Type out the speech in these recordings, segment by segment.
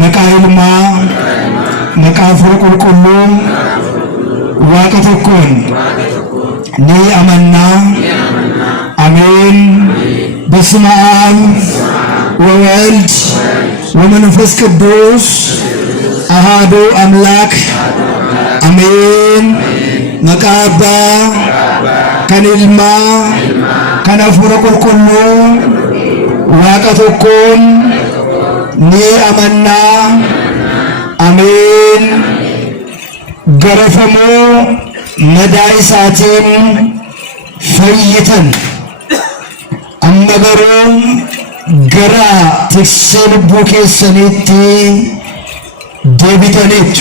መቃይልማ መቃፍር ቁልቁሉ ዋቀተኩን ኒ አመና አሜን። በስመ አብ ወወልድ ወመንፈስ ቅዱስ አሃዱ አምላክ አሜን። መቃባ ከንልማ ከነፉረ ቁልቁሉ ዋቀተኩን ኒ አመና አሜን። ገረፈሙ መዳይሳቲን ፈይተን አመገሩ ገራ ትክሰልቡ ኬሰኒቲ ደቢተኔች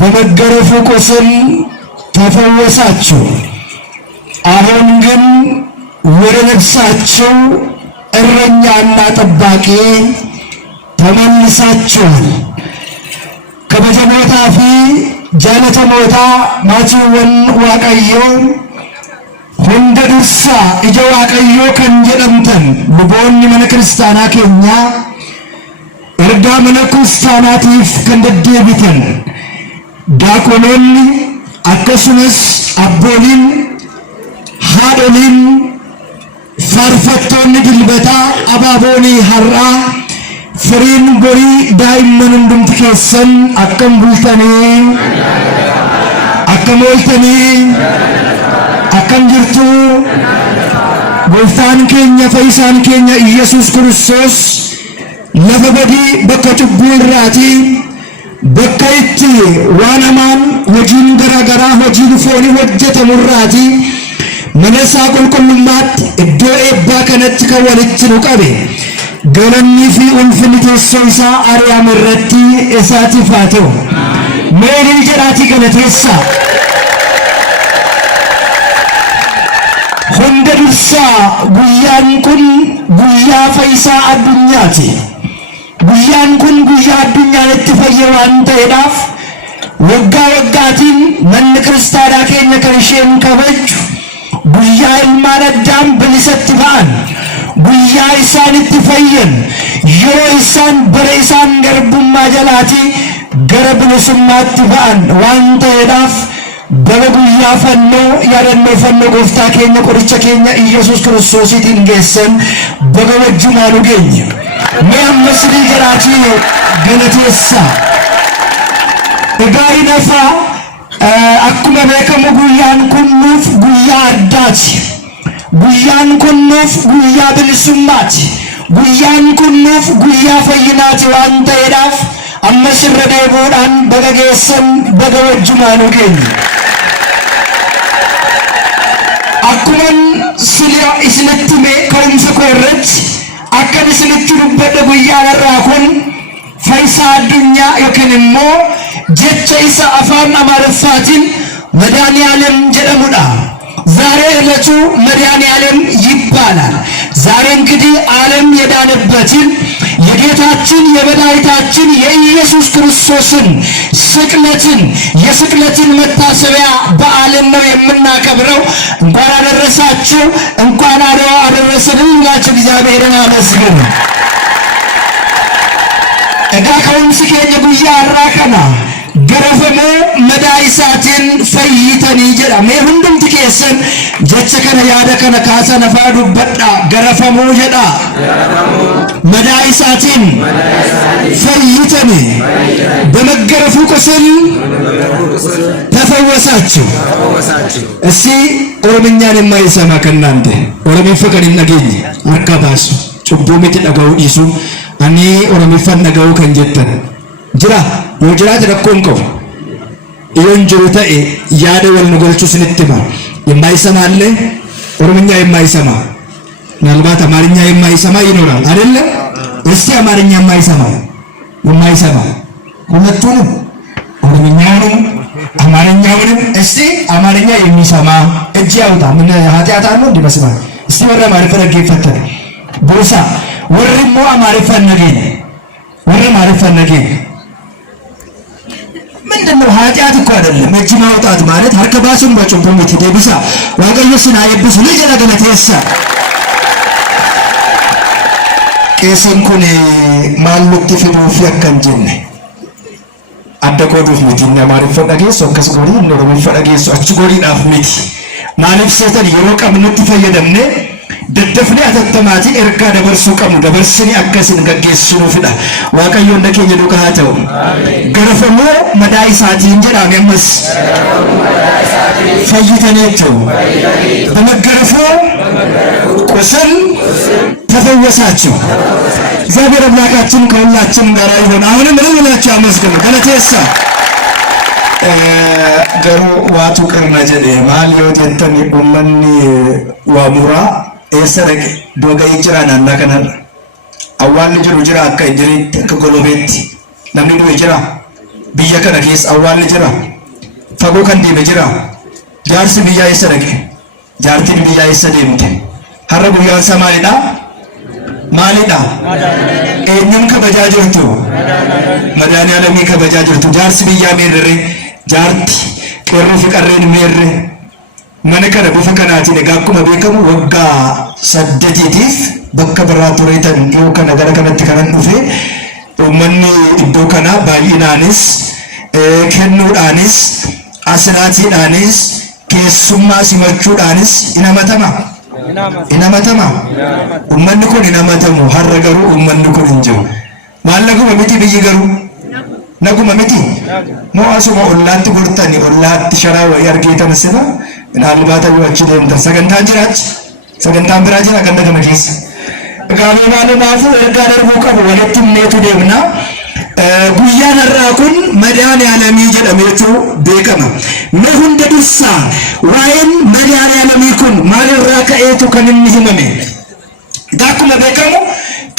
በመገረፉ ቁስል ተፈወሳችሁ። አሁን ግን ወደ ነፍሳችሁ እረኛና ጠባቂ ተመልሳችኋል። ከበጀሞታ ፊ ጃለተ ሞታ ማቲወን ዋቀዮ ሁንደ ዱርሳ እጀ ዋቀዮ ከንጀደምተን ልቦኒ መነ ክርስቲያና ኬኛ እርዳ መነ ክርስቲያናቲፍ ከንደደቢተን ዳቆኖኒ አከሱመስ አቦሊን ሃዶሊን ፋርፈቶኒ ድልበታ አባቦኒ ሀራ ፍሪን ቦሪ ዳይመን እንዱምት ኬሰን አከም ቡልተኒ አከም ወልተኒ አከም ጅርቱ ጎፍታን ኬኛ ፈይሳን ኬኛ ኢየሱስ ክርስቶስ ለፈበዲ በከ ጭቡ ራቲ bakka itti waan hamaan hojiin garaagaraa hojiin foonii hojjetamuurraati mana isaa qulqullummaatti iddoo eebbaa kanatti kan walitti nu qabe galannii fi ulfinni teessoo isaa Ariyaam irratti isaatiif haa ta'u. Meerii jedhaatii galateessaa hunda dursaa guyyaan kun guyyaa fayyisaa addunyaati. guyyaan kun guyyaa addunyaan itti fayye waan ta'eedhaaf waggaa waggaatiin manni kiristaanaa keenya kan isheen kabaju guyyaa ilmaan addaam bilisatti ba'an guyyaa isaan itti fayyan yeroo isaan bara isaan garbummaa jalaatii gara bilisummaatti ba'an waan ta'eedhaaf bara guyyaa fannoo yaadannoo fannoo gooftaa keenya qoricha keenya Iyyasuus Kiristoosiitiin geessan baga wajjumaan geenye. Mee ammasni jiraachuu galateessa. Egaa inafa akkuma beekamu guyyaan kun nuuf guyyaa addaati. Guyyaan kun nuuf guyyaa bilisummaati. Guyyaan kun nuuf guyyaa fayyinaati waan ta'eedhaaf ammas irra deebi'uudhaan baga geessan baga wajjumaan geenye. Akkuma isinitti mee ka'umsa koo irratti akkan isinitti dubbadhe guyyaan irraa kun fayyisaa addunyaa yookiin immoo jecha isa afaan amaariffaatiin መድኃኒዓለም jedhamudha. ዛሬ ዕለቱ መድኃኒዓለም ይባላል። ዛሬ እንግዲህ ዓለም የዳነበትን የጌታችን የመድኃኒታችን የኢየሱስ ክርስቶስን ስቅለትን የስቅለትን መታሰቢያ በዓልን ነው የምናከብረው። እንኳን አደረሳችሁ፣ እንኳን አደረሰን ብላችሁ እግዚአብሔርን አመስግኑ። እጋ ከወንስ ከየ ጉያ አራከና ገረፈሙ መዳይሳቲን ፈይተኒ ጀዳ ሜ ሁንዱም ትኬሰን ጀቸ ከነ ያደ ከነ ካሳ ነፋዱ በዳ ገረፈሙ ጀዳ መዳይሳቲን ፈይተኒ በመገረፉ ቁስል ተፈወሳችሁ። እስቲ ኦሮምኛን የማይሰማ ከናንተ ኦሮሚን ፈቀድ ነገኝ አርካባስ ጩቡሚት ደጋው ዲሱ አኒ ኦሮሚፈን ነገው ከንጀተን ጅራ ወጅራት ረኮንኮ ኢዮንጆ ተኤ ያደ ወልንጎልቹ ስንትማ የማይሰማ አለ። ኦሮምኛ የማይሰማ ምናልባት አማርኛ የማይሰማ ይኖራል አይደለ? እስቲ አማርኛ የማይሰማ ሁለቱንም ኦሮምኛውንም አማርኛውንም እስቲ አማርኛ የሚሰማ እጅ ያውጣ። ምን ኃጢአት አለው እንዲመስማ እስቲ ወረ ማሪፈ ነገ ቦሳ ወርሞ አማሪፈ ነገ ምንድነው? ኃጢአት እኮ አይደለም። እጅ ማውጣት ማለት አርከባሱን በጭንቁምት ደብሳ ዋቀየስና የብስ ልጅ ለገለቴሳ qeesiin kun maal nutti fiduuf akkan jenne adda qooduuf miti namaariif dhageessu akkas godhii inni oromiif dhageessu achi godhiidhaaf miti maaliif seetan yeroo qabnutti fayyadamne daddafnee atattamaati ergaa dabarsuu qabnu dabarsini akkasin gaggeessinuufidha waaqayyoon keenya duukaa haa ta'u garafamoo madaa isaatiin jedhame ammas fayyitaniitu በመገረፉ ቁስል ተፈወሳችሁ እግዚአብሔር አምላካችን ከሁላችን ጋር ይሁን አሁንም ምን ብላችሁ አመስግኑ ገለቴሳ ገሩ ዋቱ ቅርና ጀዴ ማል የወተንተን ኡመኒ ዋሙራ ኤሰረቅ ዶጋ ይጅራና ናከናል አዋል ጅሩ ጅራ አካ እንጀሪት ከጎሎቤት namni du'e jira biyya kana keessa awwaalli jira fagoo kan deeme jira jaarsi biyyaa eessa dhaqe jaartiin biyyaa eessa deemte har'a guyyaan isaa maalidha eenyuun kabajaa jirtu madaaniyaalamii kabajaa jirtu jaarsi biyyaa meerre jaarti qeerroo fi qarreen meerre mana kana bifa kanaatiin egaa akkuma beekamu waggaa 8tiif bakka biraa tureetan yoo kana gara kanatti kanan dhufe ummanni iddoo kana baay'inaanis kennuudhaanis asiraatiidhaanis keessummaa simachuudhaanis inamatama ummanni kun inamatamu har'a garuu ummanni kun hin jiru maal naguma miti biyyi garuu naguma miti moo asuma ollaatti gortani ollaatti sharaa wayii argeetan sila inaalbaata yoo achi deemtan sagantaan jiraachi sagantaan biraa jira ganda kana keessa egaa maalumaafuu ergaa darbuu qabu walitti himneetu deemna guyyaan har'aa kun madaaniyaalamii jedhameetu beekama mee hunda dursaa waa'een madaaniyaalamii kun maalirraa ka'eetu kan inni himame akkuma beekamu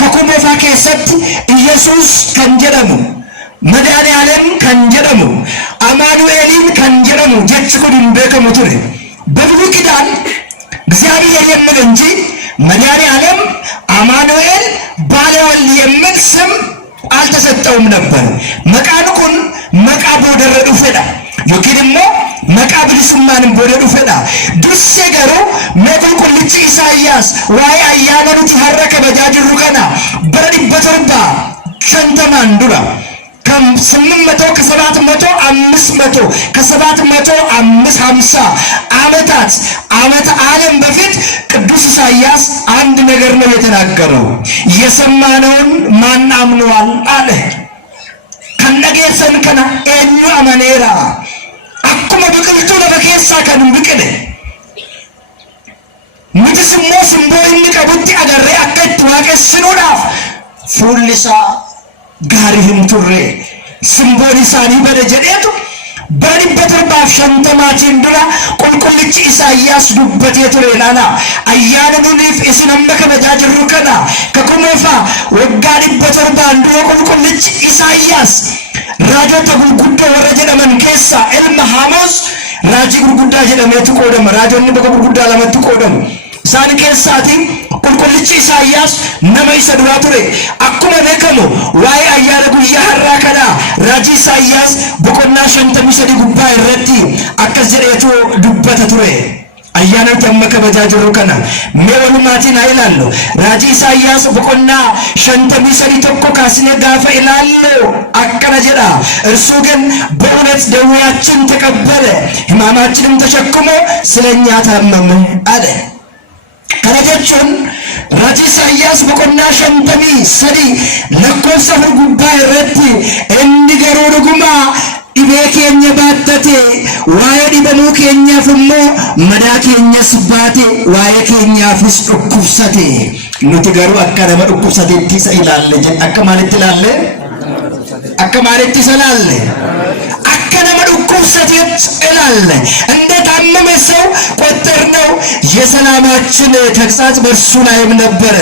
kakumoofaa keessatti Iyesuus kan jedhamu madaaniyaalam kan jedhamu amaanu'eeliin kan jedhamu jechi kun hin beekamu ture በብሉይ ኪዳን እግዚአብሔር የሚል እንጂ መድኃኔዓለም አማኑኤል ባለወልድ የሚል ስም አልተሰጠውም ነበር መቃን ኩን መቃ ቦደረ ዱፈዳ ዮኪንሞ መቃ ብልስማንም ቦደረ ዱፈዳ ዱርሴ ገሩ መቁልቁልቺ ኢሳይያስ ዋይ አያነኑት ሐረከ በጃጅሩ ከና በረዲ በተርባ ሸንተማን ዱራ ከም 800 ከ700 500 ከ750 ዓመት ዓለም በፊት ቅዱስ ኢሳይያስ አንድ ነገር ነው የተናገረው የሰማነውን ማን አምኗል አለ ከነገሰን ከና ኤኙ አማኔራ አኩመ ብቅልቱ ለበከሳ ከን ብቅለ ምትስሞ ስምቦይን ቀቡቲ አገሬ አከት ዋቀስኑዳፍ ፉልሳ ጋሪህም ቱሬ ስምቦሊሳኒ በደጀዴቱ በኒ በተርባፍ ሸንተማቲን ዱራ ቁልቁልቺ ኢሳይያስ ዱበት የቱሬላና አያነኑሊፍ እስነመከ በጃጅሩ ከና ከኩሞፋ ወጋኒ በተርባ አንዱ ቁልቁልቺ ኢሳይያስ ራጆ ተጉልጉዶ ወረጀ መንከሳ ኤልማ ሐሞስ ራጂ ጉልጉዳ ጀለመቱ ቆደም ራጆን በጉልጉዳ ለመቱ ቆደም ሳን ከሳቲ ቁልቁልቺ ኢሳይያስ ነመይሰ ዱራ ቱሬ አኩመ በከሙ ዋይ አያለ ጉያ ሐራ ከና ራጂ ኢሳይያስ በቆና ሸንተሚሰዲ ጉባ ይረቲ አከዘሬቱ ዱበተ ቱሬ አያነ ተመከ በጃጅሩ ከና ሜወልማቲን አይላሉ ራጂ ኢሳይያስ በቆና ሸንተሚሰዲ ተቆ ካስነ ጋፈ ይላሉ አከነ ጀዳ እርሱ ግን በእውነት ደዌያችን ተቀበለ ሕማማችንም ተሸክሞ ስለኛ ታመመ አለ ከነጀቹን ራጂ ኢሳይያስ በቆና ሸንተሚ ሰዲ ለኮሰፉ ጉባ ይረቲ እንዲገሩ ዱጉማ ኢቤኬኛ ባተቴ ዋይ ዲበኑ ኬኛ ፍሞ መዳ ኬኛ ስባቴ ዋይ ኬኛ ፍስ ዱኩብሰቴ ኑትገሩ አከረመ ዱኩብሰቴ ቲሰ ይላል አከማለት ይላል አከማለት ይሰላል አከረመ ዱኩብሰቴ ይላል እንደ ታመመ ሰው ቆጠርነው የሰላማችን ተግሳጽ በእርሱ ላይም ነበረ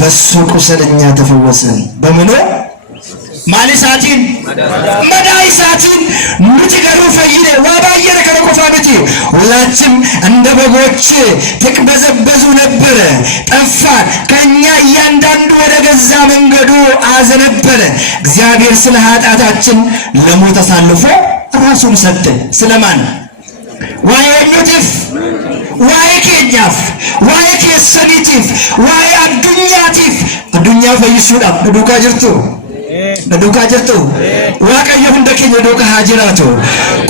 በሱ ቁስለኛ ተፈወስን በምኑ ማሊሳቲን መዳይሳቲን ሙትገሩ ፈይደ ዋባየረ ከረቆፋንቲ ሁላችን እንደ በጎች ተቅበዘበዙ ነበር ጠፋን ከኛ እያንዳንዱ ወደ ገዛ መንገዱ አዘነበለ እግዚአብሔር ስለ ኃጢአታችን ለሞት አሳልፎ ራሱን ሰጠ ስለማን waa'ee eenyutiif? Waa'ee keenyaaf, waa'ee keessaniitiif, waa'ee addunyaatiif. Addunyaa fayyisuudhaaf nu duukaa jirtu. Na duukaa jirtu. Waaqayyo hunda keenya duukaa haa jiraatu.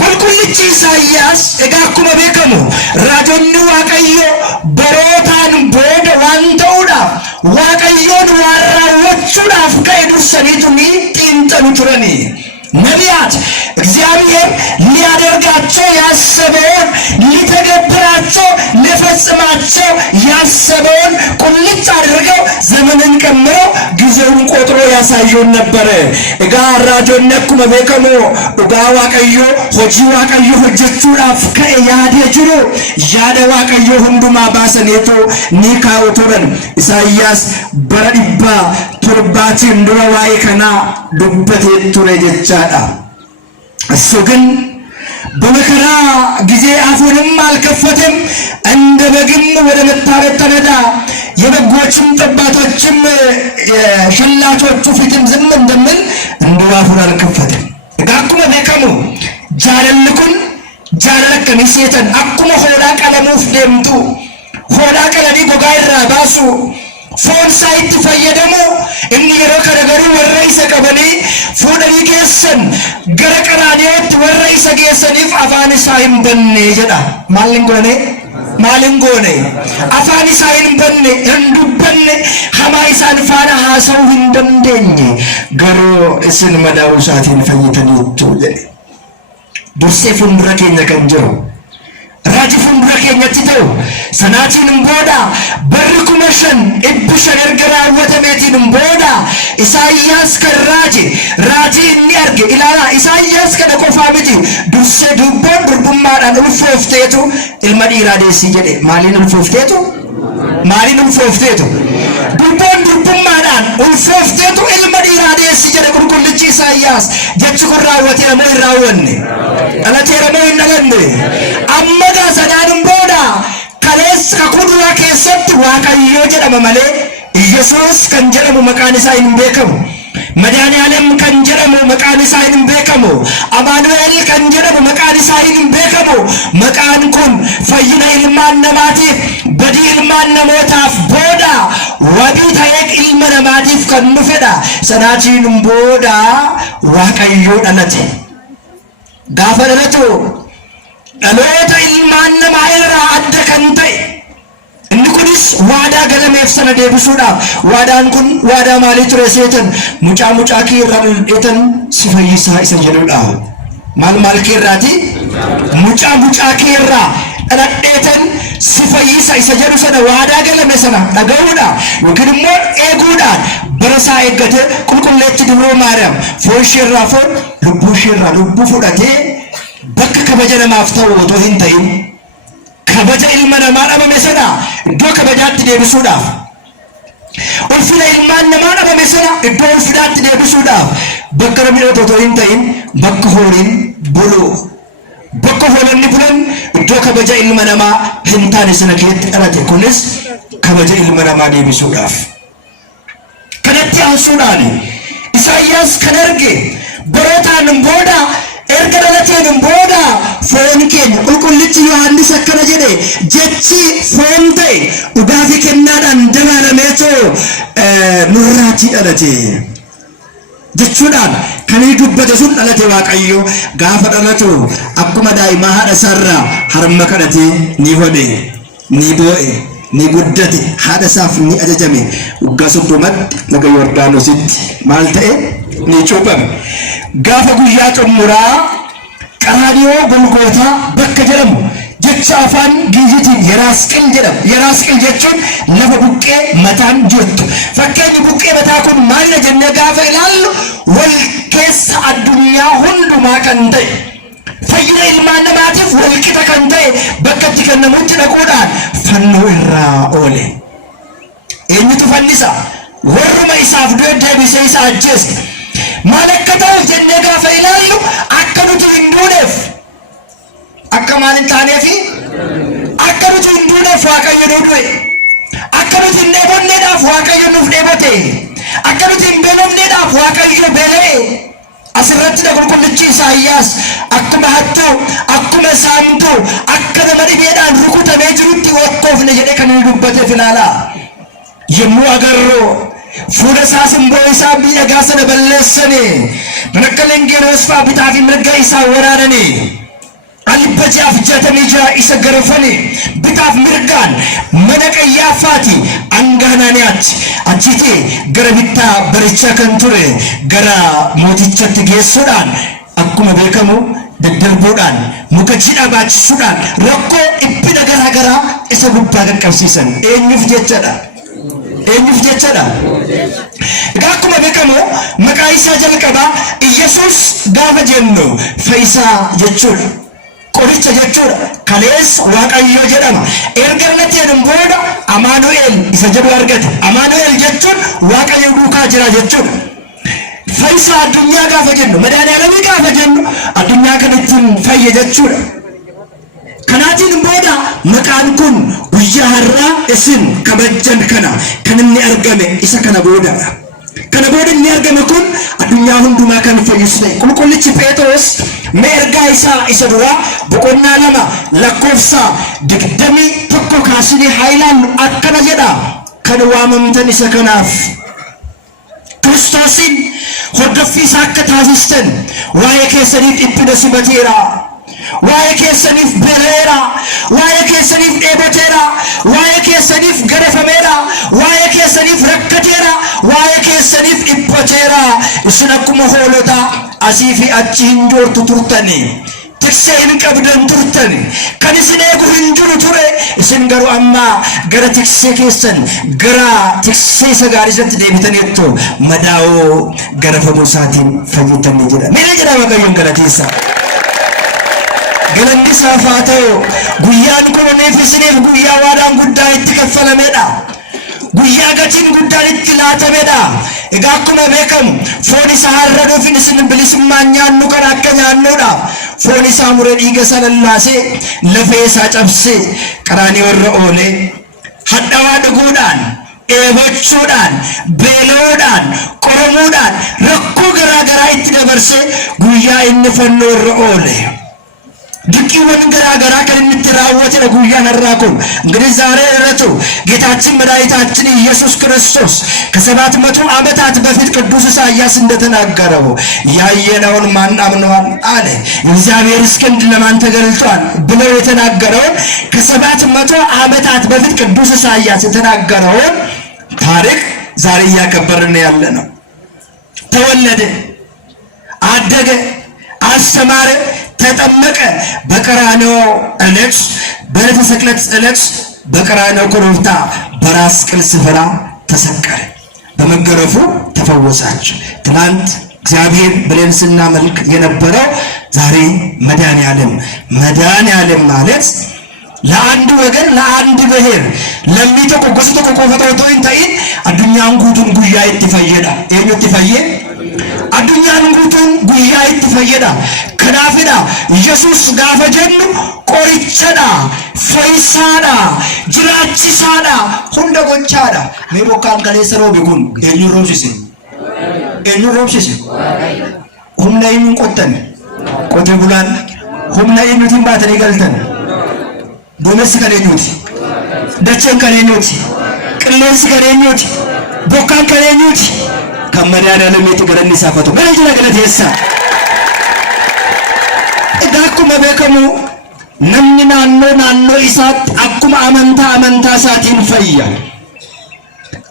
Qulqullichi Isaayyaas egaa akkuma beekamu raajonni Waaqayyo barootaan booda waan ta'uudhaaf Waaqayyoon waan raawwachuudhaaf ka'e dursaniitu ni xiinxalu turani. ነቢያት እግዚአብሔር ሊያደርጋቸው ያሰበውን ሊተገብራቸው ሊፈጽማቸው ያሰበውን ቁልጭ አድርገው ዘመንን ቀምረው ጊዜውን ቆጥሮ ያሳዩን ነበር። እጋ ራጆነ ኩመ ቤከሞ ኡጋ ዋቀዮ ሆጂ ዋቀዮ ሆጀቹዳፍ ከያደ ጅሩ ያደ ዋቀዮ ሁንዱማ ባሰኔቶ ኒካው ቱረን ኢሳይያስ በረዲባ ቱርባቲን ዱረዋይ ከና ዱበቴ ቱረ ጀቻዳ እሱ ግን በመከራ ጊዜ አፉንም አልከፈተም። እንደ በግም ወደ መታረድ ተነዳ። የበጎችም ጠባቶችም የሸላቾቹ ፊትም ዝም እንደምን እንዲሁ አፉን አልከፈተም። እጋኩመ ቤከሙ ጃለልኩን ጃለለከኒ ሴተን አኩመ ሆዳ ቀለሙፍ ደምቱ ሆዳ ቀለኒ ጎጋ ይራ ባሱ ፎን ሳይት ፈየደሙ እኒ የሮ ከነገሩ ወረይሰ ቀበኒ ፉደኒ ኬሰን ገረቀራኔት ወረይሰ ጌሰኒፍ አፋን ሳይም በኔ ጀዳ ማልንጎኔ አፋን ሳይም በኔ እንዱበኔ ሐማይሳን ፋና ሐሰው እንደምደኝ ገሮ እስን መዳው ሳቲን ፈይተኒቱ ዱርሴ ፉንድራ ኬኛ ከንጀሩ raji fuuldura keenyatti ta'u sanaatiin booda barri kuma 5 ibshan erga raawwatameetiin booda Isaayyaas kan raajii inni arge ilaala. Isaayyaas kana qofaa miti dursee dubboon durbummaadhaan ulfoofteetu ilma dhiiraa deessii jedhe. Maaliin ulfoofteetu? Dubboon durbummaadhaan ulfoofteetu ilma dhiiraa deessii jedhe qulqullichi Isaayyaas. Jechi kun raawwateera moo hin raawwanne? Dhalateera moo hin dhalanne? Amma sanaan booda kaleessa kakudura keessatti Waaqayyo jedhama malee Yesuus kan jedhamu maqaan isaa hin beekamu. Madaaniyaaleem kan jedhamu maqaan isaa hin beekamu. Amaanu'eel kan jedhamu maqaan isaa hin beekamu. Maqaan kun fayyina ilmaan namaatiif, badii ilmaan namootaaf booda wabii ta'ee ilma namaatiif kan dhufedha. Sanaatiin booda Waaqayyo dhalate. Gaafa dhalatu dhaloota ilmaan namaa irraa adda kan ta'e inni kunis waadaa galameef sana deebisuudhaaf. Waadaan kun waadaa maalii ture seetan? Mucaa kee irraa dheetan si fayyisaa isa jedhudha. Maal kee irraati? Mucaa kee irraa dhaladheetan si fayyisa isa jedhu sana waadaa galame sana dhaga'uudha yookiin immoo eeguudhaan bara isaa eeggate qulqulleetti Dubroo Maariyaam foon ishee irraa foon, lubbuu ishee irraa lubbuu fudhatee bakka kabaja namaaf ta'u otoo hin ta'in kabaja ilma namaa dhabame sana iddoo kabajaatti deebisuudhaaf, ulfina ilmaan namaa dhabame sana iddoo ulfinaatti deebisuudhaaf bakka namni otoo hin ta'in bakka hooliin bulu, bakka hoolonni bulan iddoo kabaja ilma namaa hin taane sana keessatti dhalate. Kunis kabaja ilma namaa deebisuudhaaf. Kanatti aansuudhaan Isaayyaas kan arge barootaan booda erga dhalateen booda foon keenya qulqullichi Yohaannis akkana jedhe jechi foon ta'e dhugaa fi kennaadhaan dabalameetoo nurraatti dhalate jechuudhaan kan dubbate sun dhalate. Waaqayyo gaafa dhalatu akkuma daa'imaa haadha isaarraa harma kadhatee ni hode, ni boo'e, ni guddate, haadha isaaf ni ajajame. Waggaa 30 laga Yordaanositti maal ta'e? Ni cuuphame. Gaafa guyyaa xumuraa Qaraaniyoo Golgootaa bakka jedhamu jecha afaan Giizitiin Yeraasqil jedhama. Yeraasqil jechuun lafa buqqee mataan jirtu. Fakkeenyi buqqee mataa kun maal jennee gaafa ilaallu wal keessa addunyaa hundumaa kan ta'e, fayyina ilmaan namaatiif wal qixa kan ta'e bakka itti kennamutti dhaquudhaan fannoo irraa oole. Eenyutu fannisa? Warruma isaaf du'e deebisee isa ajjeese. Maal akka ta'u jennee gaafa ilaallu akka nuti hin duuneef, akka maal hin taaneefi akka nuti hin duuneef Waaqayyo nu du'e, akka nuti hin dheebonneedhaaf Waaqayyo nuuf dheebote, akka nuti hin beelofneedhaaf Waaqayyo beela'e, asirratti qulqullichi Isaayyaas akkuma hattuu akkuma saamtuu akka nama dhibeedhaan rukutamee jirutti wakkoofne jedhee kan inni dubbate filaala. Yommuu agarru fuula isaa simboo isaa miidhagaa sana balleessanii akka leengeeroos fa'aa bitaa fi mirga isaa waraananii albajaaf jatamii isa garafanii bitaaf mirgaan mana Qayyaafaati hanga Hanaaniyaatti achitti gara bittaa barichaa kan ture gara mootichatti geessuudhaan akkuma beekamu daddarbuudhaan muka jiidhaa baachisuudhaan rakkoo dhiphina garaagaraa isa gubbaa qaqqabsiisan. Eenyuuf jechadha? Eenyuuf jechadha? Akkuma beekamu maqaa isaa jalqabaa Yesuus gaafa jennu fayyisaa jechuudha. Qoricha jechuudha. Kalees Waaqayyo jedhama. Erga irratti jedhamu booda Amaanu'eel isa jedhu argate. Amaanu'eel jechuun Waaqayyo duukaa jira jechuudha. Fayyisaa addunyaa gaafa jennu madaaliyaa gaafa jennu addunyaa kanattiin fayye jechuudha. Kanaatiin booda maqaan kun guyyaa har'aa isin kabajjan kana kan inni argame isa kana boodadha. Kana booda inni argame kun addunyaa hundumaa kan fayyisne. Qulqullichi Phexros ergaa isaa isa duraa boqonnaa 2 lakkoofsa 21 kaasanii haayilaan akkana jedha. Kan waamamtan isa kanaaf Kiristoosin hordoffii isaa akka taasistan waa'ee keessaniif dhiphina simateera. Waa'ee keessaniif beeleera. Waa'ee keessaniif dheeboteera. Waa'ee keessaniif garafameera. Waa'ee keessaniif rakkateera. Waa'ee keessaniif dhiphateera. Isin akkuma hoolotaa asii fi achi hin joortu turtani. Tiksee hin qabdan turtani. Kan isin eegu hin jiru ture. Isin garuu amma gara tiksee keessan gara tiksee isa gaariitti deebitaniittu madaa'oo garafamuu isaatiin fayyitanii jedha. Mee jedha Waaqayyoon galateessa. Galanni isaaf haa ta'u. Guyyaan kun nuuf isiniif guyyaa waadaan guddaa itti kaffalamedha. Guyyaa gatiin guddaan itti laatamedha. Egaa akkuma beekamu foon isaa har'a dhuufin isin bilisummaan nyaannu kan akka nyaannudha. Foon isaa muree dhiiga isaa lallaasee lafee isaa cabsee qaraanii warra oolee hadhaawaa dhuguudhaan dheebochuudhaan beela'uudhaan qoramuudhaan rakkoo garaagaraa itti dabarsee guyyaa inni fannoo irra oole. ድንቅውን ገራገራ ከንት ራወተ ጉያን አራቁን እንግዲህ ዛሬ እረቱ ጌታችን መድኃኒታችን ኢየሱስ ክርስቶስ ከ700 ዓመታት በፊት ቅዱስ ኢሳይያስ እንደተናገረው ያየነውን ማን አምኗል አለ። እግዚአብሔር እስከንድ ለማን ተገልጧል ብለው የተናገረው ከ700 ዓመታት በፊት ቅዱስ ኢሳይያስ የተናገረው ታሪክ ዛሬ ያከበርን ያለ ነው። ተወለደ፣ አደገ፣ አስተማረ፣ ተጠመቀ። በቀራንዮ ዕለት በዕለተ ስቅለት ዕለት በቀራንዮ ኮረብታ በራስ ቅል ስፍራ ተሰቀለ። በመገረፉ ተፈወሳችሁ። ትናንት እግዚአብሔር ብለን ስናመልክ የነበረው ዛሬ መድኃኔዓለም ማለት ለአንድ ወገን ለአንድ ብሔር ለሚተቆ ጎስቶ ቆፈቶ እንታይን አዱኛን ጉቱን ጉያ ይትፈየዳ እኙ ይትፈየ አዱኛን ጉቱን ጉያ ይትፈየዳ ከናፍዳ ኢየሱስ ጋፈጀኑ ቆሪቸዳ ፈይሳዳ ጅራቺሳዳ ሁንደ ጎቻዳ ሜቦካን ከሌሰሮ ቢጉን እኙ ሮብሲስ ሁምና ይምን ቆተን ቆቴ ቡላን ሁምና ይምትን ባተን ይገልተን ቦነስ ከሌኙት ደቸን ከሌኙት ቅሌስ ከሌኙት ቦካን ከሌኙት ከመድኃኔዓለም የትገረኒ ሳፈቶ በለጅ ነገለት የሳ እዳኩመ በከሙ ነምኒ ናኖ ኢሳት አኩመ አመንታ ሳቲን ፈያ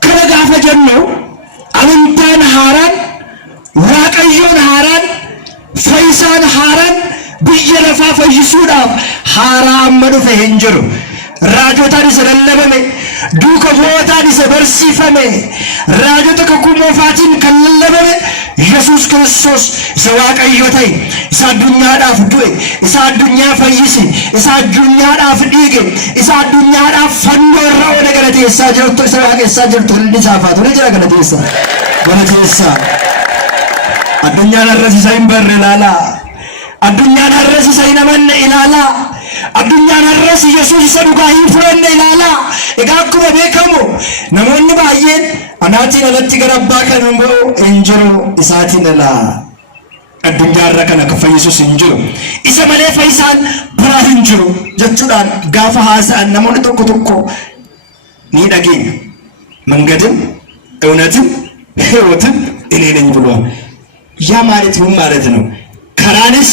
ከረጋፈ ጀኖ አመንታን ሃራን ዋቀዮን ሃራን ፈይሳን ሃራን ብየለፋ ፈይሱዳፍ ሃራ አመዱ ፈንጀሩ raajota disalallabame duuka bu'ootaa disa barsiifame raajota kakkumoofaatiin kan lallabame Yesuus Kiristoos isa Waaqayyo ta'e isa addunyaadhaaf du'e isa addunyaa fayyise isa addunyaadhaaf dhiige isa addunyaadhaaf fannoo irra oole galateessaa jirtu isa waaqessaa jirtu hundi saafaatu ni jira galateessaa addunyaan har'as isa hin barre ilaalaa addunyaan har'as isa hin amanne ilaalaa addunyaan har'as Yesuus isa dhugaa hin fudhanne ilaalaa. Egaa akkuma beekamu namoonni baay'een anaatiin alatti gara abbaa kan ba'u hin jiru isaatiin ilaa addunyaa irra kana akka fayyisus hin jiru. Isa malee fayyisaan biraa hin jiru jechuudhaan gaafa haasa'an namoonni tokko tokko ni dhageenya. መንገድም እውነትም ሕይወትም እኔ ነኝ ብሏል። ያ ማለት ምን ማለት ነው? ከራንስ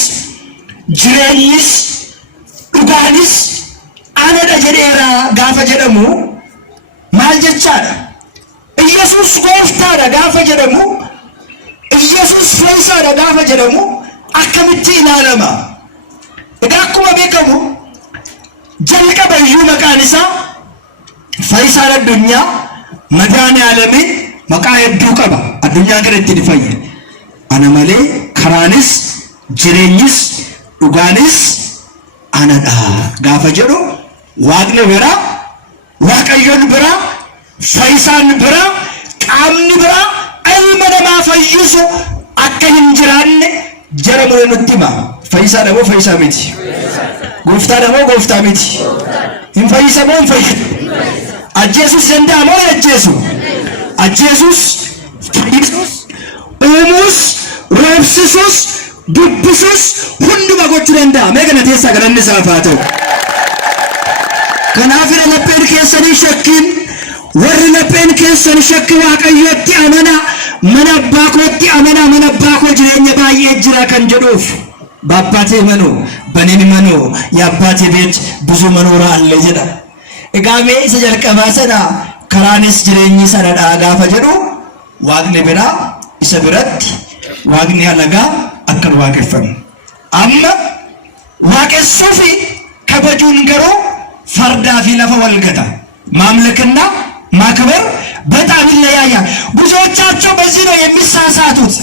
ጅሬኝስ ዱጋንስ አነደ ጀዴራ ጋፈ ጀደሙ ማልጀቻለ ኢየሱስ ጎፍታደ ጋፈ ጀደሙ ኢየሱስ ፈይሳደ ጋፈ ጀደሙ አከምቲ ኢላለማ እዳኩመ ቤከሙ ጀልቀበዩ መቃንሳ ፈይሳደ ዱኛ መዳን ዓለምን መቃ የዱ ቀባ አዱኛ ገረቲ ዲፈየ አነመሌ ከራንስ ጅሬኝስ ዱጋንስ አነዳ ጋፈ ጀዶ ዋቅነ ብራ ዋቀዮን ብራ ፈይሳን ብራ ቃምኒ ብራ አልመደማ ፈይሱ አከን ጅራን ጀረሙ ለምትማ ፈይሳ ደሞ ፈይሳ ሚቲ ጎፍታ ደሞ ጎፍታ ሚቲ እንፈይሳ ደሞ እንፈይሳ አጄሱስ እንደሞ አጄሱ አጄሱስ ፈይሱስ ኡሙስ ሮብስሱስ ዱብሱስ ሁንዱ ማጎቹ ደንዳ መገነቴሳ ገለንሳ ፋተው ከናፍረ ለፔን ከሰኒ ሸኪን ወር ለፔን ከሰኒ ሸኪ ዋቀዮቲ አመና መናባኮቲ አመና መናባኮ ጅሬኛ ባየ ጅራ ከንጀዶፍ በአባቴ መኖ በኔን መኖ የአባቴ ቤት ብዙ መኖር አለ ጀዳ እጋሜ ሰጀልቀባሰና ከራንስ ጅሬኝ ሰነዳ ጋፈ ጀዱ ዋግኔ ብራ ይሰብረት ዋግኔ ያለጋ አከል ዋቀፈም አማ ዋቀሱፊ ከበጁን ገሮ ፈርዳ ፊ ለፈ ወልገታ ማምለክና ማክበር በጣም ይለያያል። ብዙዎቻቸው በዚህ ነው የሚሳሳቱት።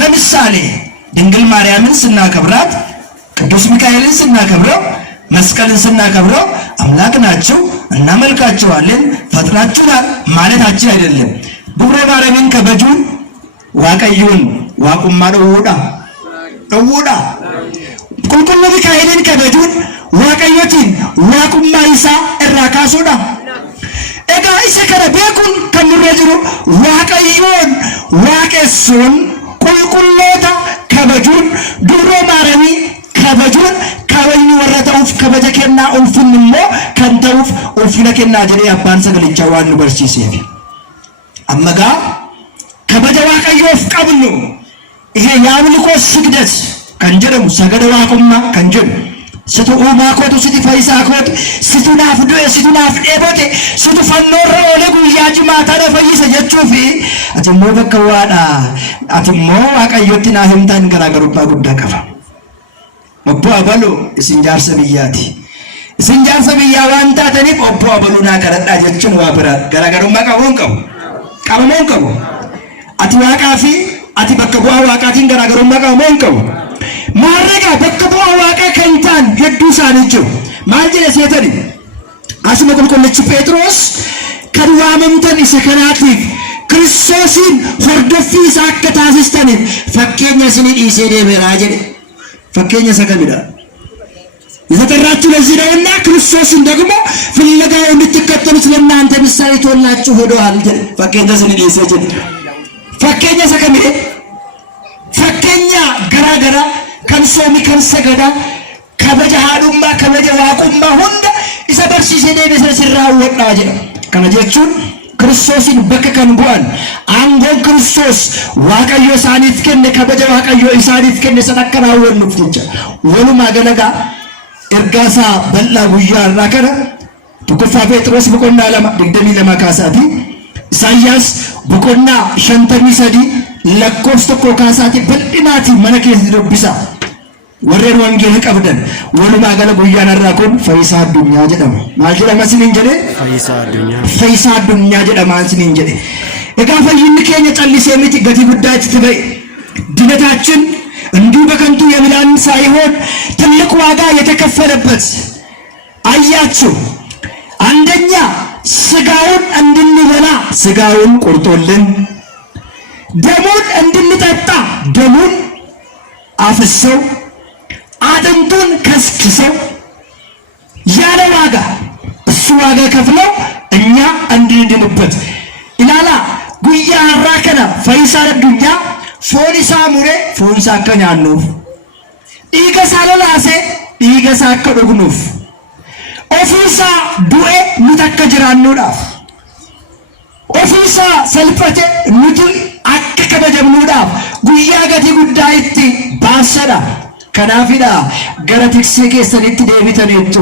ለምሳሌ ድንግል ማርያምን ስናከብራት፣ ቅዱስ ሚካኤልን ስናከብረው፣ መስቀልን ስናከብረው አምላክ ናቸው እናመልካቸዋለን ፈጥራችኋል ማለታችን አይደለም። ብሮ ማርያምን ከበጁን ዋቀዩን ዋቁማ ደውዳ ቁልቁል ሚካኤልን ከበጁን ዋቀዮቲን ዋቁማ ይሳ እራካሱዳ ኤጋ ይሰከረ ቤኩን ከምረጅሩ ዋቀዮን ዋቀሱን ቁልቁሎታ ከበጁን ድሮ ማረሚ ከበጁን ከወይኒ ወረተውፍ ከበጀከና ኡልፍንሞ ከንተውፍ ኡልፍነከና ጀሪ አባን ሰገልቻ ዋን በርሲሴፍ አመጋ ከበጀ ዋቀዮፍ ቀብሉ ይሄ ያምልኮ ስግደት ከንጀደሙ ሰገደ ዋቁማ ከንጀዱ ስቱ ኡማኮቱ ስቲ ፈይሳ ኮት ስቱ ናፍዶ ስቱ ናፍዴቦቴ ስቱ ፈኖረ ኦለጉ ያጅማታ ፈይሰ ጀቹፊ አትሞ በከዋዳ አትሞ ዋቀዮቲና ህምታን ገራገሩባ ጉዳ ቀፋ ኦቦ አበሉ እስንጃር ሰብያቲ እስንጃር ሰብያ ዋንታ ተኒ ኦቦ አበሉና ቀረዳ ጀቹን ዋብራ ገራገሩማ ቀቦን ቀቦ አቲ ዋቃፊ አቲ በከቧ ዋቃቲን ገራገሩማ ቀቦን ቀቦ ማረጋ በከቧ ዋቃ ከንታን የዱሳንቹ ማልጀለ ሴተኒ አስመ ቁልቁልች ጴጥሮስ ከዱዋመምተን ይሰከናቲ ክርስቶስን ፈርዶፊ ሳከታሲስተኒ ፈኬኛ ስኒ ኢሴዴ በራጀ ፈኬኛ ሰከሚዳ የተጠራችሁ ለዚህ ነውና ክርስቶስን ደግሞ ፍለጋው እንድትከተሉት ለእናንተ ምሳሌ ተወላችሁ ሄደዋል። ፈኬኛ ስኒ ኢሴዴ ፈኬኛ ሰከሚዳ ፈኬኛ ገራገራ ከንሶሚ ከንሰገዳ ከበጃሃዱማ ከበጃዋቁማ ሁንዳ isa barsiisee deebisee sirraa wodhaa jedha. Kana jechuun Kiristoosiin bakka kan bu'an aangoon Kiristoos Waaqayyo isaaniif kenne kabaja Waaqayyo isaaniif kenne san akka raawwannuuf jecha walumaa galagaa ergaasaa bal'aa guyyaa irraa kana tokkoffaa Phexros boqonnaa 22 kaasaati Isaayyaas boqonnaa 53 lakkoofsa tokko kaasaati bal'inaati mana keessa dubbisa. warreen wangeela qabdan walumaa gala guyyaan irraa kun fayyisaa addunyaa jedhama. maal jedhama isiniin jedhe? fayyisaa addunyaa jedhama isiniin jedhe. egaa fayyinni keenya callisee miti gatii guddaa itti ba'e. ድነታችን እንዲሁ በከንቱ የሚላን ሳይሆን ትልቅ ዋጋ የተከፈለበት አያችሁ። አንደኛ ስጋውን እንድንበላ ስጋውን ቆርጦልን፣ ደሙን እንድንጠጣ ደሙን አፍሰው አጥንቱን ከስክሰው ያለ ዋጋ እሱ ዋጋ ከፍለው እኛ እንድንድንበት ኢላላ ጉያ አራከና ፈይሳ አዱኛ foon isaa mure foon isaa akka nyaannuuf, dhiiga isaa lolaase dhiiga isaa akka dhugnuuf, ofii isaa du'e nuti akka jiraannuudhaaf, ofii isaa salphate nuti akka kabajamnuudhaaf guyyaa gatii guddaa itti baasedha. Kanaafidha gara tiksee keessanitti deebitaniittu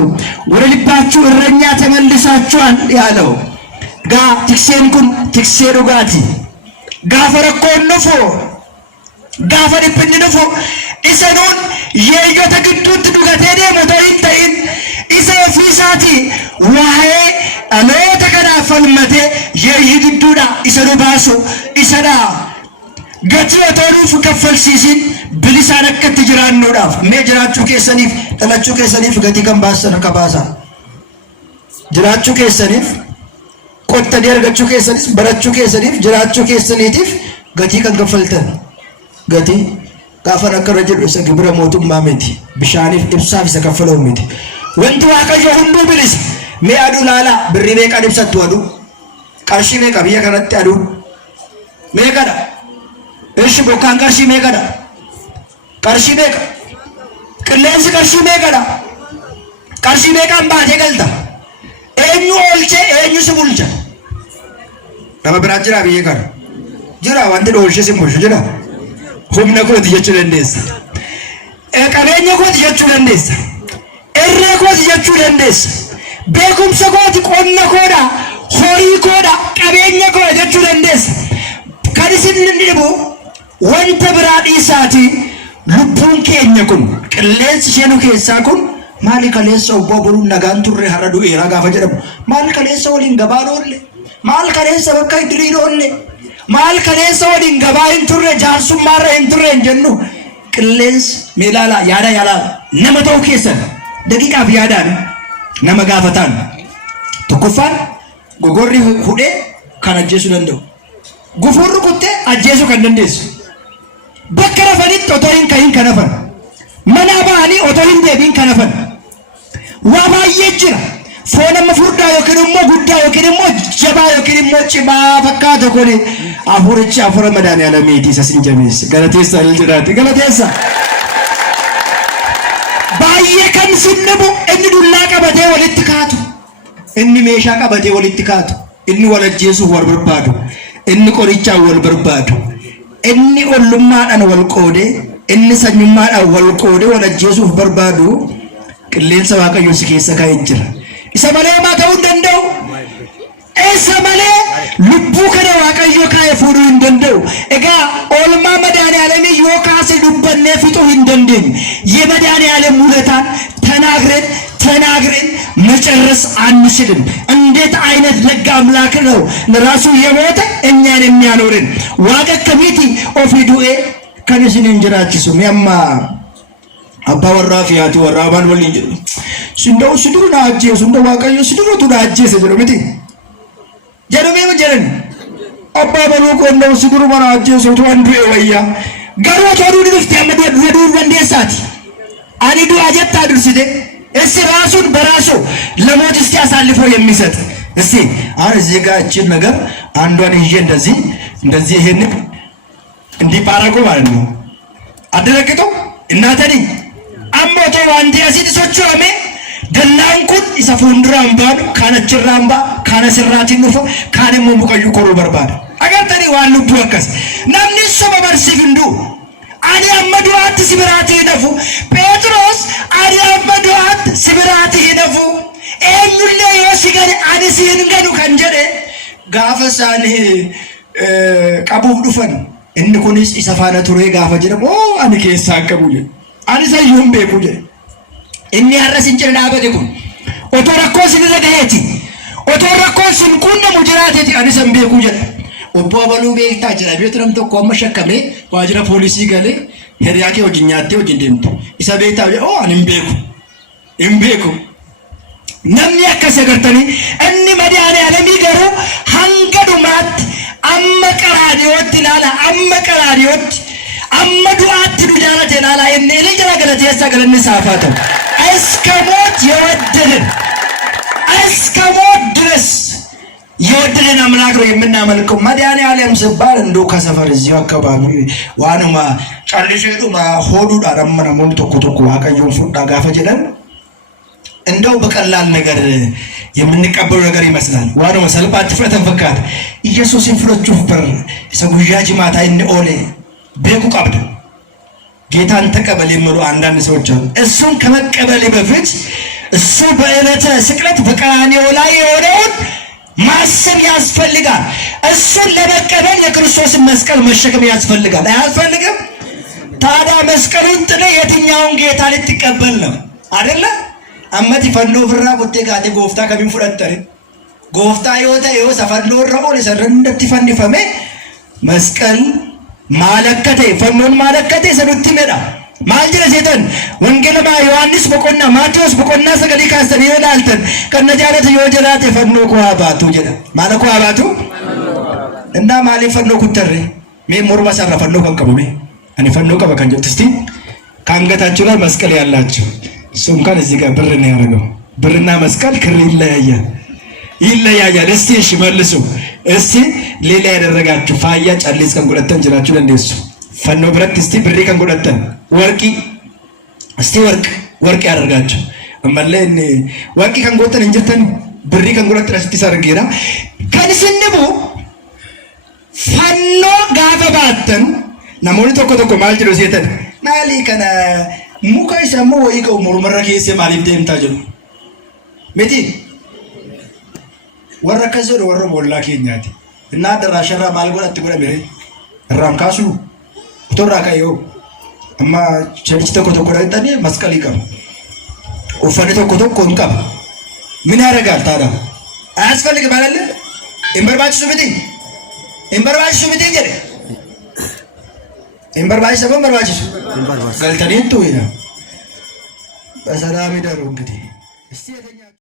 warra ልባችሁ እረኛ ተመልሳችኋል ያለው tikseen kun tiksee dhugaati. Gaafa rakkoon dhufu, gaafa dhiphinni dhufu, isa nuun yeeyyota gidduutti dhugatee deemu otoo hin ta'in isa ofii isaatii waa'ee dhaloota kanaaf falmatee yeeyyii gidduudha isa nu baasu isadha. Gatii otoo nuuf kaffalchiisin bilisaan akka itti jiraannuudhaaf mee jiraachuu keessaniif dhalachuu keessaniif gatii kan baasan akka baasaa. Jiraachuu keessaniif qottanii argachuu keessanis barachuu keessaniif jiraachuu keessaniitiif gatii kan kaffaltan. Gatii gaafa akkana jedhu isa gibira mootummaa miti, bishaaniif ibsaaf isa kaffalamu miti. Wanti Waaqayyo hunduu bilisa. Mee aduu laala birrii meeqaan ibsattu aduu? Qarshii meeqa biyya kanatti aduun? Meeqadha? Ishi bokkaan qarshii meeqadha? Qarshii meeqa? Qilleensi qarshii meeqadha? Qarshii meeqaan baatee galta? Eenyu oolchee eenyu si bulcha? Nama biraa jira biyya kana? Jira wanti oolchee si bulchu jira? Humna kooti jechuu dandeessa. Qabeenya kooti jechuu dandeessa. Irree kooti jechuu dandeessa. Beekumsa kooti, qonna koodha, horii koodha, qabeenya koodha jechuu dandeessa. Kan isin dhibu wanta biraa dhiisaati. Lubbuun keenya kun qilleensi ishee nu keessaa kun maali kaleessa obboo boruun nagaan turre har'a du'eera gaafa jedhamu, maal kaleessa waliin gabaa oolle, maal kaleessa bakka idirii oolle, maal kaleessa waliin gabaa hin turre, jaarsummaarra hin turre hin jennu. Qilleensi meelaala yaada yaalaa nama ta'uu keessan daqiiqaaf yaadaan nama gaafataan tokkoffaan gogorri hudhee kan ajjeesuu danda'u, gufuun rukuttee ajjeesuu kan dandeessu, bakka rafanitti otoo hin kahin kan hafan, manaa bahanii otoo hin deebiin kan hafan. Waa baay'ee jira. Foon amma furdaa yookiin immoo guddaa yookiin immoo jabaa yookiin immoo cimaa fakkaata kun afurichi afura madaaniyaalameeti isa sin jabeesse. Galateessa jiraati galateessa. Baay'ee kan sin dhibu inni dullaa qabatee walitti kaatu, inni meeshaa qabatee walitti kaatu, inni wal ajjeesuuf wal barbaadu, inni qorichaan wal barbaadu, inni ollummaadhaan wal qoodee, inni sanyummaadhaan wal qoodee wal ajjeesuuf barbaadu. Qilleensa Waaqayyo si keessa kaa'ee jira. Isa malee maa ta'uu hin danda'u? Isa malee lubbuu kana Waaqayyo kaa'ee fuudhuu hin danda'u. Egaa oolmaa madaaniyaalamin yoo kaase dubbannee fixuu hin dandeenyu. የመድኃኒዓለም ውለታን ተናግረን መጨረስ አንችልም። እንዴት አይነት ደግ አምላክ ነው! ለራሱ የሞተ እኛን የሚያኖርን ዋቀ ከሚቲ ኦፊዱኤ ከነሲን እንጀራችሱ ሚያማ አባ ወራፊ ያቲ ወራባን ወልኝ ሲንደው ሲዱና አጄሱ እንደው ዋቀዮ ሲዱና ቱዳ አጄሰ ጀሮሚቲ ጀሮሜ ወጀረን አባ በሉ ቆንደው ሲዱሩ ማራ አጄሱ ቱ አንዱ ወያ ጋሮ ቶዱ ድፍት ያመደ ወዱ ወንዴሳት አኒዱ አጀታ ድርሲደ እሺ ራሱን በራሱ ለሞት እስቲ አሳልፎ የሚሰጥ እስቲ አሁን እዚህ ጋር እቺ ነገር አንዷን ይዤ እንደዚህ ይሄን እንዲህ ባረቁ ማለት ነው አደረግቶ እናተኒ አሞቶ ዋንዲ አሲድ ሶቹ ደላንኩን ኢሰፉንድራም ባዱ ካነችራምባ ካነስራቲ ኑፎ ካነሙ ሙቀዩ ኮሮ በርባድ አገርተኒ ዋሉ ቡከስ ናምኒ ሶበበርሲፍ እንዱ አዲ አመዱአት ሲብራቲ ይነፉ ጴጥሮስ አዲ አመዱአት ሲብራቲ ይነፉ ኤኑለ yosigani ani ሲንገዱ ከንጀደ ጋፈሳኒ ቀቡፍ ዱፈን inni kunis isa faana ture gaafa jedhamu ani keessa qabuuje ani sayyuun beekuuje inni har'a sin jira dhaabate kun otoo rakkoo sin irra gaheeti otoo rakkoo sin qunnamu jiraateeti ani san beekuu jedha obbo Abaluu beektaa jira beektu nam tokko amma shakkamee waajjira poolisii galee hiriyaa kee wajjin nyaattee wajjin deemtu isa beektaa ani hin beeku namni akkas agartanii inni madaaniyaalamin garuu hanga dhumaatti amma qaraaniyotti laala amma qaraaniyotti amma du'aatti nu jaalate laala inni jala galateessa galanni saafatu እስከ ሞት የወደደን እስከ ሞት ድረስ የወደደን አምላክ ነው የምናመልከው። መድኃኔዓለም ሲባል እንደው ከሰፈር እዚሁ አካባቢ ዋኑማ ጫልሼዱማ ሆዱ ዳረመና ሞም ቶኮ ዋቀዮን ፉዳ ጋፈ ጀደን እንደው በቀላል ነገር የምንቀበለው ነገር ይመስላል። ዋኑማ ሰልባት ፍረተን ፈካት ኢየሱስን ፍረቹፍ በር ሰጉጃጂ ማታ እንኦሌ ቤኩ ቀብድ ጌታን ተቀበል የሚሉ አንዳንድ ሰዎች አሉ። እሱን ከመቀበል በፊት እሱ በዕለተ ስቅለት በቀራንዮ ላይ የሆነውን ማሰብ ያስፈልጋል። እሱን ለመቀበል የክርስቶስን መስቀል መሸከም ያስፈልጋል። አያስፈልግም? ታዲያ መስቀሉን ጥለ የትኛውን ጌታ ልትቀበል ነው? አይደለ? አመት ፈኖ ፍራ ወጤ ጋቴ ጎፍታ ከሚን ፍረጠሪ ጎፍታ ይወታ ይወ ሰፈሎ ረቦ ለሰረን እንደትፈንፈመ መስቀል ማለከተ ፈኖን ማለከተ ሰዱት ይመዳ ማልጀለ ሴተን ወንጌለማ ዮሐንስ በቆና ማቴዎስ በቆና ሰገዲ ካስተን ይላልተን ከነጃለት ይወጀላት ፈኖ ኮአባቱ ጀዳ ማለኮ አባቱ እና ማሊ ፈኖ ኩተሬ ሜሞር ማሰራ ፈኖ ከንቀቡኔ እኔ ፈኖ ከበከንጀት እስቲ ካንገታችሁ ላይ መስቀል ያላችሁ እሱም ካን እዚህ ጋር ብር ነው ያደረገው። ብርና መስቀል ክር ይለያያል። እስቲ እሺ መልሱ። እስቲ ሌላ ያደረጋችሁ ፋያ ጫሌስ ከንጎለተን ጅራችሁ ለንደሱ ፈኖ ብረት እስቲ ብሪ ከንጎለተን ወርቂ እስቲ ወርቅ ያደርጋችሁ እመለን ወርቂ ከንጎለተን እንጀተን ብሪ ከንጎለተን እስቲ ሰርጌራ ከንስንቡ ፈኖ ጋፈባተን ናሞኒ ቶኮ ማልጅሎ ሴተን ማሊ ከነ ሙካይ ሰሞ ወይቀው ሙርመረከ የሰማሊ ደምታ ጀሉ ሜቲ ወረከዘ ወረ ሞላ ኬኛቲ እና ደራሸራ ማልጎን አትጎለ ምሬ ራምካሱ ቶራካዮ እማ ቸርች ተኮ ዳይጣኔ መስቀል ይቀም ወፈነ ተኮ እንቀም ምን ያደርጋል ታዲያ? አያስፈልግም አይደል? እምበርባጭ ሱብቲ ጀደ እምበርባጭ ሰበም በርባጭ ገልተኔቱ ይና በሰላም ይደሩ እንግዲህ እስቲ